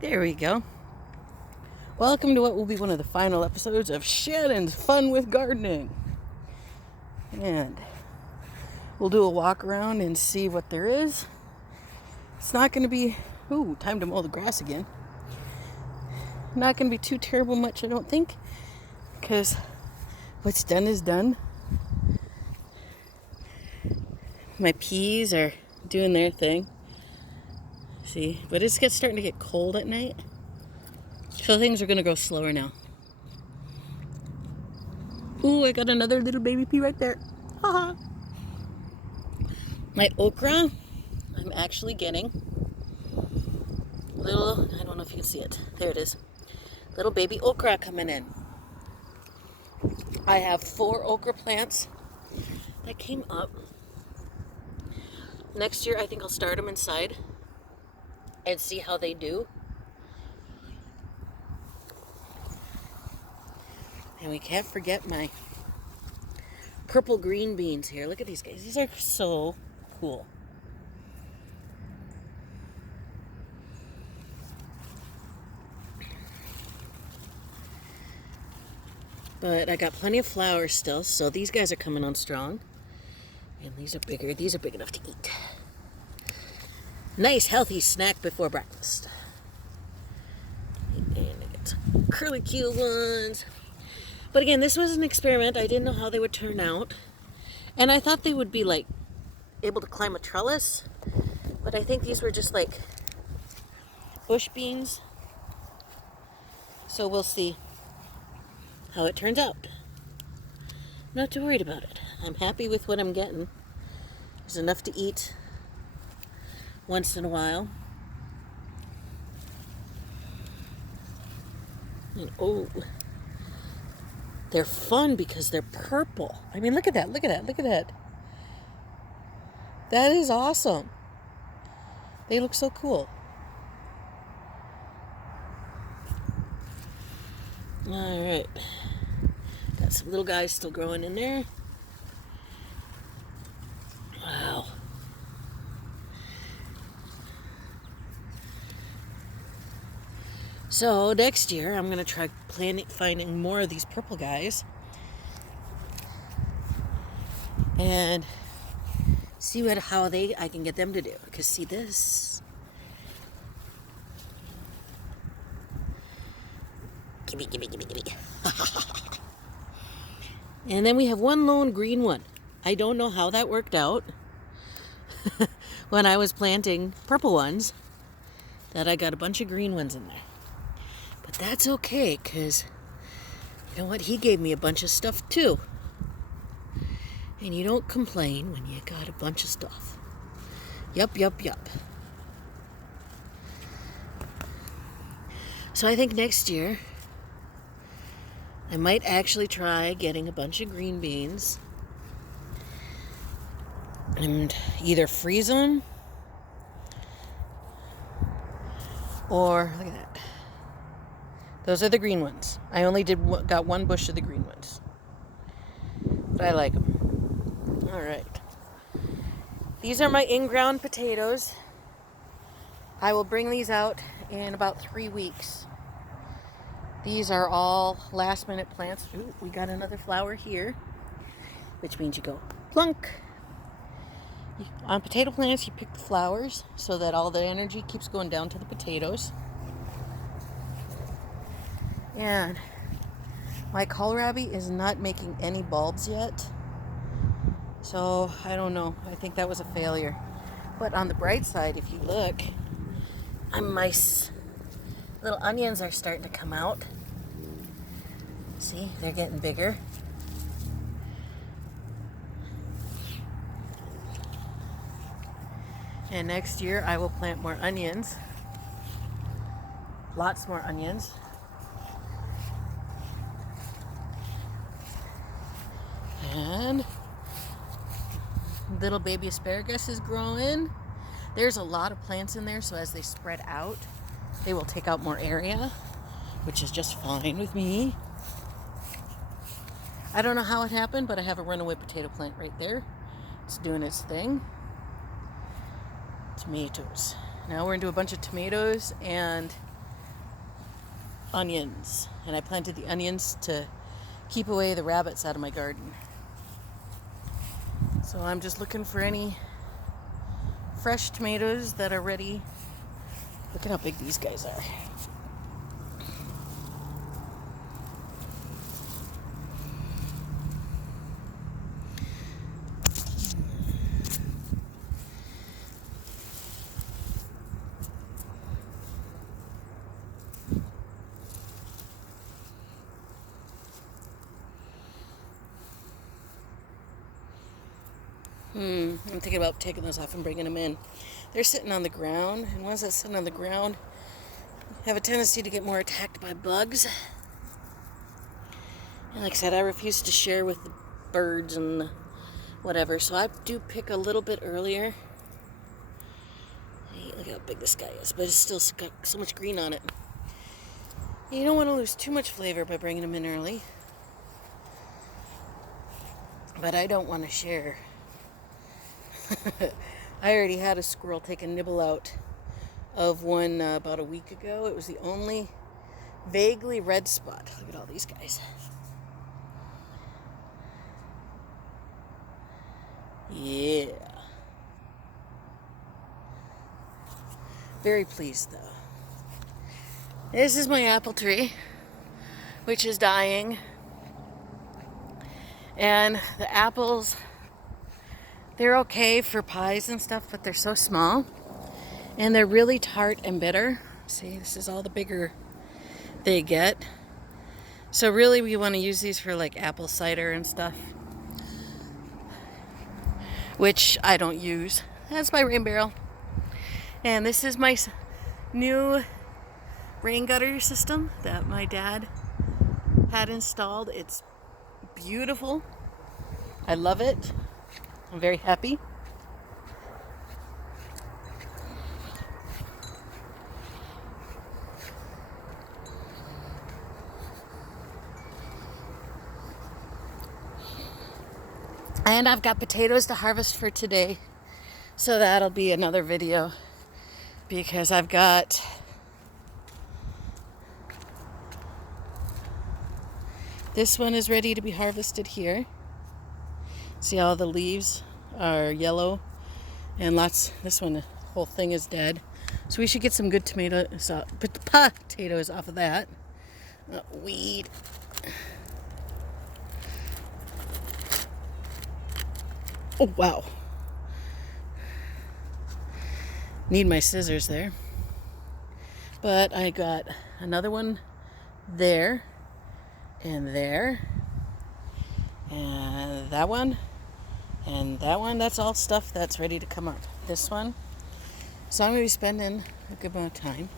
There we go. Welcome to what will be one of the final episodes of Shannon's Fun with Gardening. And we'll do a walk around and see what there is. It's not going to be... Ooh, time to mow the grass again. Not going to be too terrible much, I don't think. Because what's done is done. My peas are doing their thing. See, but it's starting to get cold at night. So things are going to go slower now. Ooh, I got another little baby pea right there. Haha. My okra, I'm actually getting little, I don't know if you can see it. There it is. Little baby okra coming in. I have 4 okra plants that came up. Next year, I think I'll start them inside and see how they do. And we can't forget my purple green beans here. Look at these guys. These are so cool. But I got plenty of flowers still, so these guys are coming on strong. And these are bigger. These are big enough to eat. Nice, healthy snack before breakfast. And I got some curlicue ones. But again, this was an experiment. I didn't know how they would turn out. And I thought they would be like able to climb a trellis. But I think these were just like bush beans. So we'll see how it turns out. Not too worried about it. I'm happy with what I'm getting. There's enough to eat once in a while. And oh, they're fun because they're purple. I mean, look at that, look at that, look at that. That is awesome. They look so cool. All right. Got some little guys still growing in there. Wow. So next year, I'm going to try finding more of these purple guys. And see how I can get them to do. Because see this. Gimme. And then we have one lone green one. I don't know how that worked out when I was planting purple ones, that I got a bunch of green ones in there. But that's okay, because you know what? He gave me a bunch of stuff too. And you don't complain when you got a bunch of stuff. Yup. So I think next year I might actually try getting a bunch of green beans and either freeze them or, look at that. Those are the green ones. I only got one bush of the green ones. But I like them. All right. These are my in-ground potatoes. I will bring these out in about 3 weeks. These are all last-minute plants. Ooh, we got another flower here, which means you go plunk. On potato plants, you pick the flowers so that all the energy keeps going down to the potatoes. And my kohlrabi is not making any bulbs yet. So, I don't know. I think that was a failure. But on the bright side, if you look, my little onions are starting to come out. See, they're getting bigger. And next year I will plant more onions. Lots more onions. And little baby asparagus is growing. There's a lot of plants in there, so as they spread out, they will take out more area, which is just fine with me. I don't know how it happened, but I have a runaway potato plant right there. It's doing its thing. Tomatoes. Now we're into a bunch of tomatoes and onions. And I planted the onions to keep away the rabbits out of my garden. So I'm just looking for any fresh tomatoes that are ready. Look at how big these guys are. I'm thinking about taking those off and bringing them in. They're sitting on the ground, and ones that sit on the ground have a tendency to get more attacked by bugs. And like I said, I refuse to share with the birds and the whatever, so I do pick a little bit earlier. Hey, look how big this guy is, but it's still got so much green on it. You don't want to lose too much flavor by bringing them in early, but I don't want to share. I already had a squirrel take a nibble out of one about a week ago. It was the only vaguely red spot. Look at all these guys. Yeah. Very pleased though. This is my apple tree, which is dying. And the apples, they're okay for pies and stuff, but they're so small. And they're really tart and bitter. See, this is all the bigger they get. So really we want to use these for like apple cider and stuff, which I don't use. That's my rain barrel. And this is my new rain gutter system that my dad had installed. It's beautiful. I love it. I'm very happy. And I've got potatoes to harvest for today. So that'll be another video, because I've got this one is ready to be harvested here. See, all the leaves are yellow, and this one, the whole thing is dead. So we should get some good potatoes off of that. Weed. Oh, wow. Need my scissors there. But I got another one there, and there, and that one, and that one. That's all stuff that's ready to come up. This one. So I'm going to be spending a good amount of time.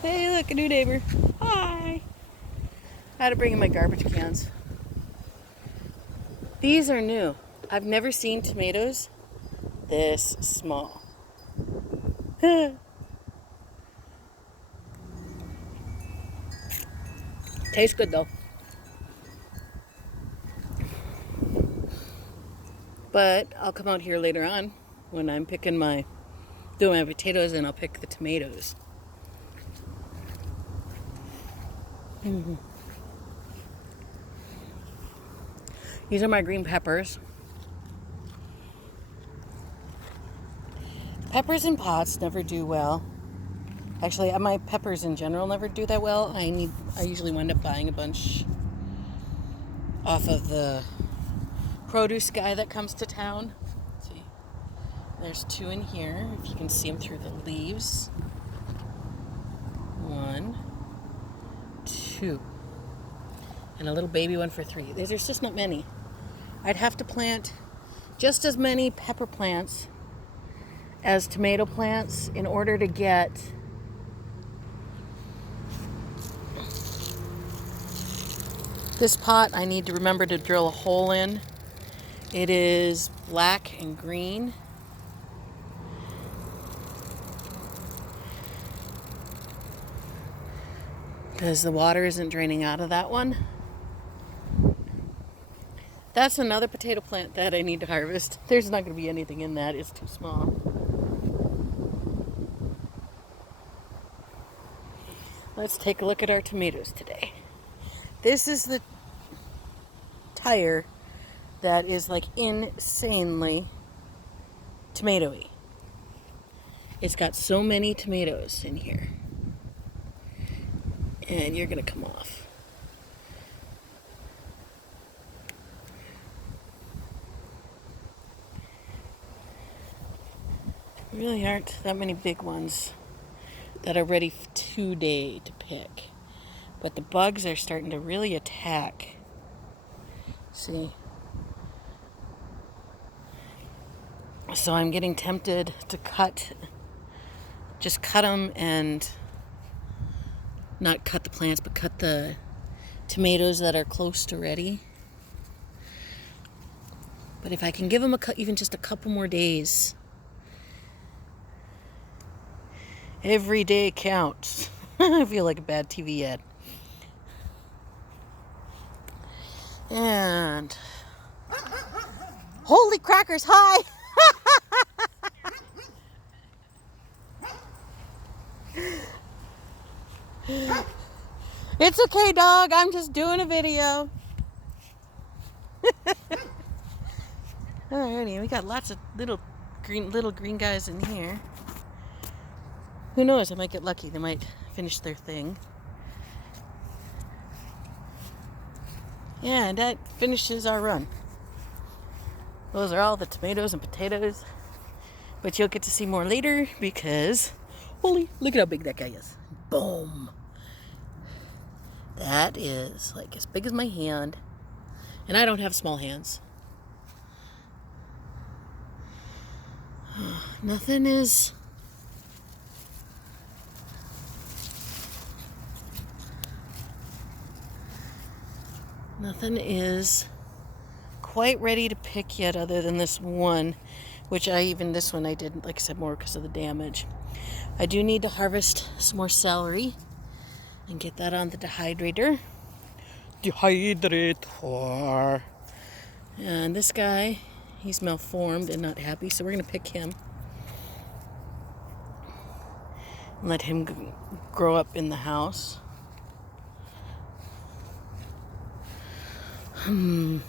Hey, look, a new neighbor. Hi. I had to bring in my garbage cans. These are new. I've never seen tomatoes this small. Tastes good though. But I'll come out here later on when I'm doing my potatoes, and I'll pick the tomatoes. These are my green peppers. Peppers in pots never do well. Actually, my peppers in general never do that well. I usually wind up buying a bunch off of the produce guy that comes to town. Let's see, there's 2 in here, if you can see them through the leaves. 1, 2, and a little baby one for 3. There's just not many. I'd have to plant just as many pepper plants as tomato plants in order to get this pot. I need to remember to drill a hole in. It is black and green. Because the water isn't draining out of that one. That's another potato plant that I need to harvest. There's not going to be anything in that. It's too small. Let's take a look at our tomatoes today. This is the tire that is like insanely tomatoey. It's got so many tomatoes in here. And you're gonna come off. There really aren't that many big ones that are ready today to pick. But the bugs are starting to really attack. See? So I'm getting tempted to just cut them and not cut the plants, but cut the tomatoes that are close to ready. But if I can give them even just a couple more days, every day counts. I feel like a bad TV ad. And holy crackers, hi! It's okay, dog. I'm just doing a video. Alrighty, we got lots of little green guys in here. Who knows? I might get lucky. They might finish their thing. Yeah, and that finishes our run. Those are all the tomatoes and potatoes. But you'll get to see more later because, holy, look at how big that guy is. Boom. That is like as big as my hand. And I don't have small hands. Nothing is quite ready to pick yet, other than this one, which this one I did, like I said, more because of the damage. I do need to harvest some more celery and get that on the dehydrator. And this guy, he's malformed and not happy, so we're going to pick him and let him grow up in the house. It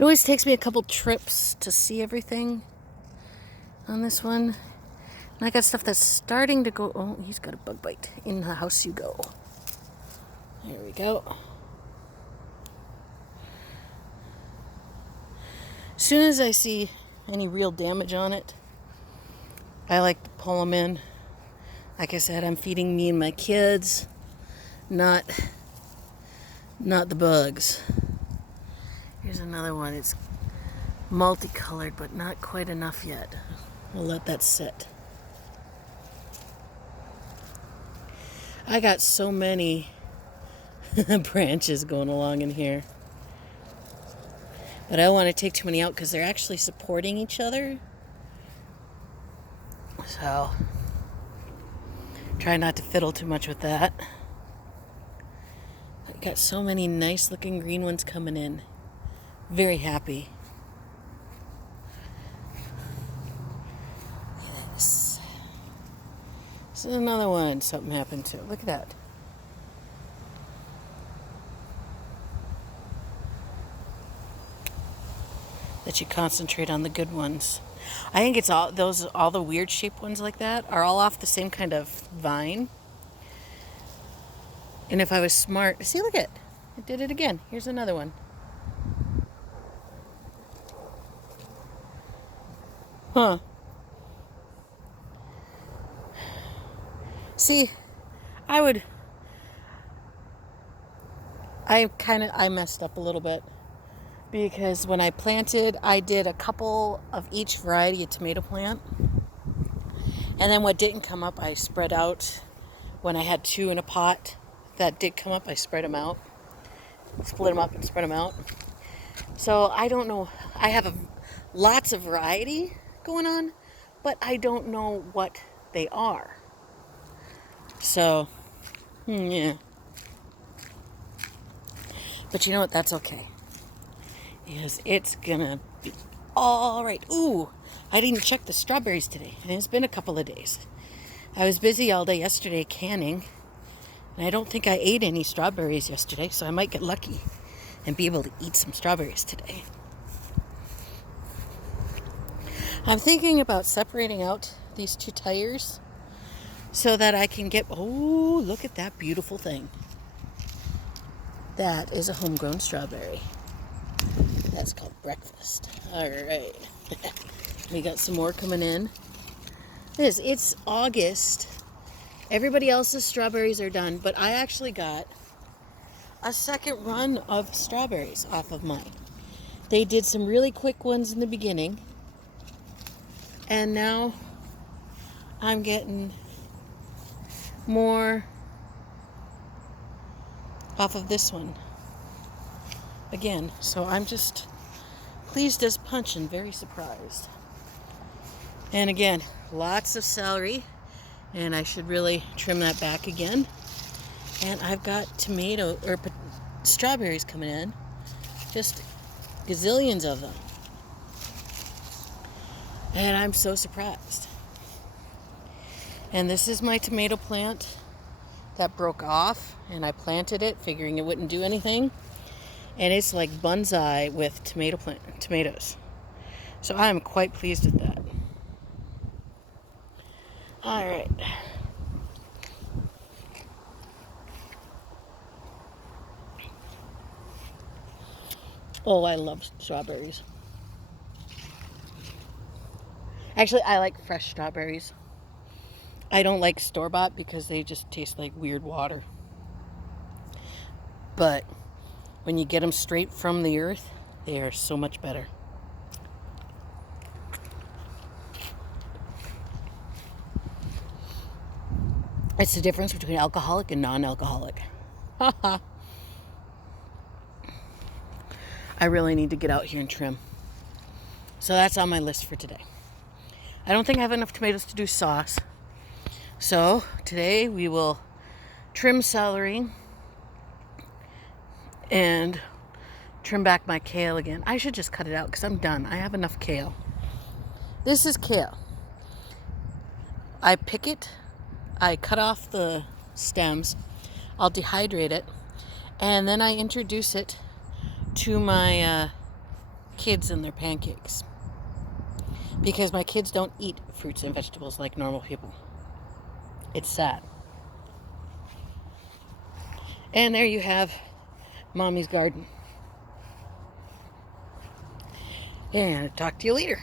always takes me a couple trips to see everything on this one. And I got stuff that's starting to go. Oh, he's got a bug bite. In the house you go. There we go. As soon as I see any real damage on it, I like to pull them in. Like I said, I'm feeding me and my kids, not the bugs. Here's another one. It's multicolored, but not quite enough yet. We'll let that sit. I got so many branches going along in here. But I don't want to take too many out because they're actually supporting each other. So, try not to fiddle too much with that. I got so many nice looking green ones coming in. Very happy. Yes. This is another one something happened to. Look at that. That you concentrate on the good ones. I think it's all the weird shaped ones like that are all off the same kind of vine. And if I was smart, see, look at it. I did it again. Here's another one. Huh. See, I messed up a little bit because when I planted, I did a couple of each variety of tomato plant. And then what didn't come up, I spread out. When I had two in a pot that did come up, I spread them out. Split them up and spread them out. So I don't know. I have lots of variety going on, but I don't know what they are. So, yeah. But you know what? That's okay. Because it's gonna be all right. Ooh, I didn't check the strawberries today, and it's been a couple of days. I was busy all day yesterday canning, and I don't think I ate any strawberries yesterday, so I might get lucky and be able to eat some strawberries today. I'm thinking about separating out these 2 tires so that I can get, oh, look at that beautiful thing. That is a homegrown strawberry. That's called breakfast. All right. We got some more coming in. It's August. Everybody else's strawberries are done, but I actually got a second run of strawberries off of mine. They did some really quick ones in the beginning, and now I'm getting more off of this one again. So I'm just pleased as punch and very surprised. And again, lots of celery, and I should really trim that back again. And I've got strawberries coming in, just gazillions of them. And I'm so surprised. And this is my tomato plant that broke off, and I planted it figuring it wouldn't do anything. And it's like bonsai with tomatoes. So I'm quite pleased with that. All right. Oh, I love strawberries. Actually, I like fresh strawberries. I don't like store-bought because they just taste like weird water. But when you get them straight from the earth, they are so much better. It's the difference between alcoholic and non-alcoholic. I really need to get out here and trim. So that's on my list for today. I don't think I have enough tomatoes to do sauce. So today we will trim celery and trim back my kale again. I should just cut it out because I'm done. I have enough kale. This is kale. I pick it. I cut off the stems, I'll dehydrate it, and then I introduce it to my kids and their pancakes. Because my kids don't eat fruits and vegetables like normal people. It's sad. And there you have Mommy's garden. And talk to you later.